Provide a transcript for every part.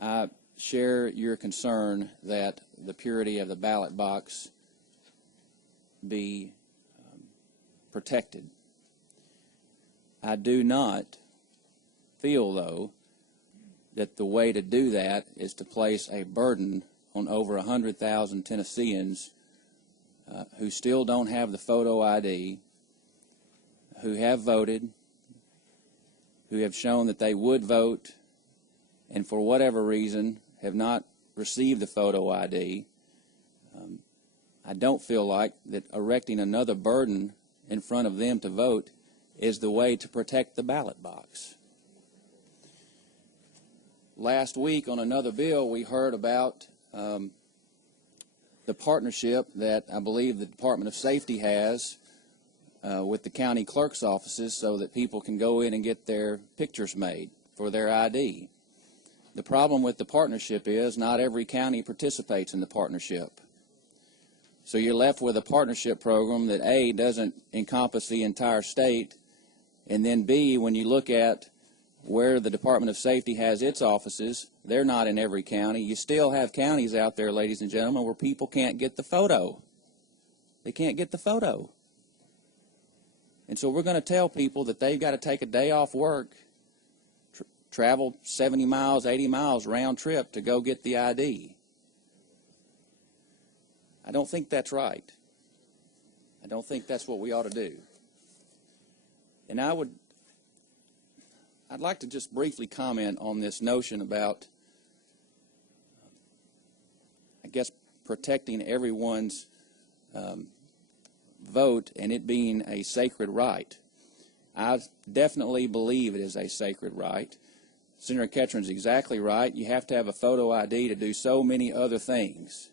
I share your concern that the purity of the ballot box be protected. I do not feel, though, that the way to do that is to place a burden on over 100,000 Tennesseans who still don't have the photo ID, who have voted, who have shown that they would vote, and for whatever reason have not received the photo ID. I don't feel like that erecting another burden in front of them to vote is the way to protect the ballot box. Last week on another bill, we heard about the partnership that I believe the Department of Safety has with the county clerk's offices so that people can go in and get their pictures made for their ID. The problem with the partnership is not every county participates in the partnership. So you're left with a partnership program that A, doesn't encompass the entire state, and then B, when you look at where the Department of Safety has its offices, they're not in every county. You still have counties out there, ladies and gentlemen, where people can't get the photo. They can't get the photo. And so we're going to tell people that they've got to take a day off work, travel 70 miles, 80 miles round trip to go get the ID. I don't think that's right. I don't think that's what we ought to do. And I'd like to just briefly comment on this notion about, I guess, protecting everyone's vote and it being a sacred right. I definitely believe it is a sacred right. Senator Ketchern's exactly right. You have to have a photo ID to do so many other things.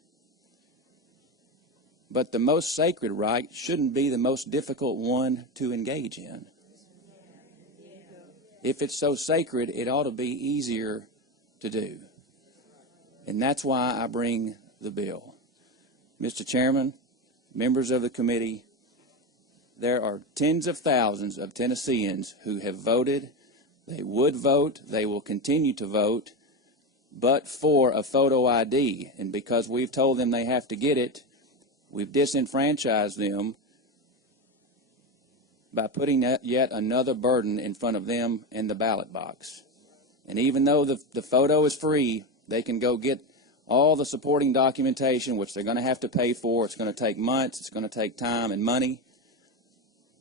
But the most sacred right shouldn't be the most difficult one to engage in. If it's so sacred, it ought to be easier to do. And that's why I bring the bill. Mr. Chairman, members of the committee, there are tens of thousands of Tennesseans who have voted. They would vote. They will continue to vote, but for a photo ID. And because we've told them they have to get it, we've disenfranchised them by putting yet another burden in front of them in the ballot box. And even though the photo is free, they can go get all the supporting documentation, which they're going to have to pay for. It's going to take months. It's going to take time and money,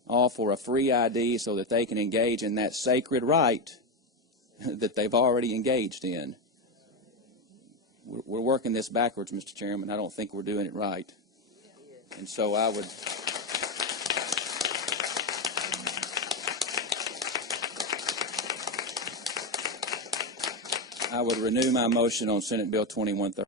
all for a free ID so that they can engage in that sacred right that they've already engaged in. We're working this backwards, Mr. Chairman. I don't think we're doing it right. And so I would renew my motion on Senate Bill 2130.